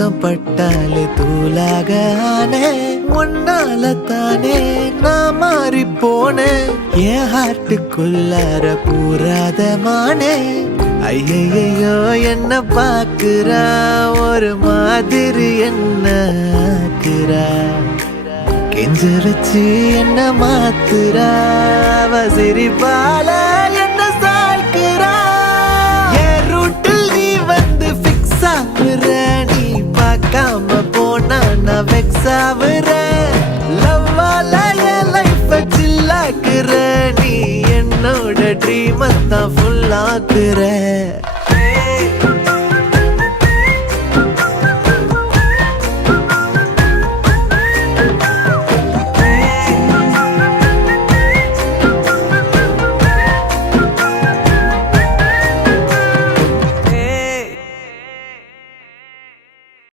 வாசம் பட்டாலே தூளாக ஆனே ஒன்னால தானே நான் மாறி போனேன் என் ஹார்ட்டுக்குள்ளார பூராத மானே ஐயையோ என்ன பாக்குறா ஒரு மாதிரி என்ன ஆக்குறா கெஞ்ச வச்சு என்ன மாத்துறா அவ சிரிப்பால என்ன சாய்க்கிறா என் ரூட்டில் நீ வந்து ஃபிக்ஸ் ஆகுற நீ பார்க்காம போனா நான் வெக்ஸ் ஆகுற லவ்வால என் லைஃப் சில்லாக்குற நீ என்னோட ட்ரீம் தான் ஃபுல் ஆக்குற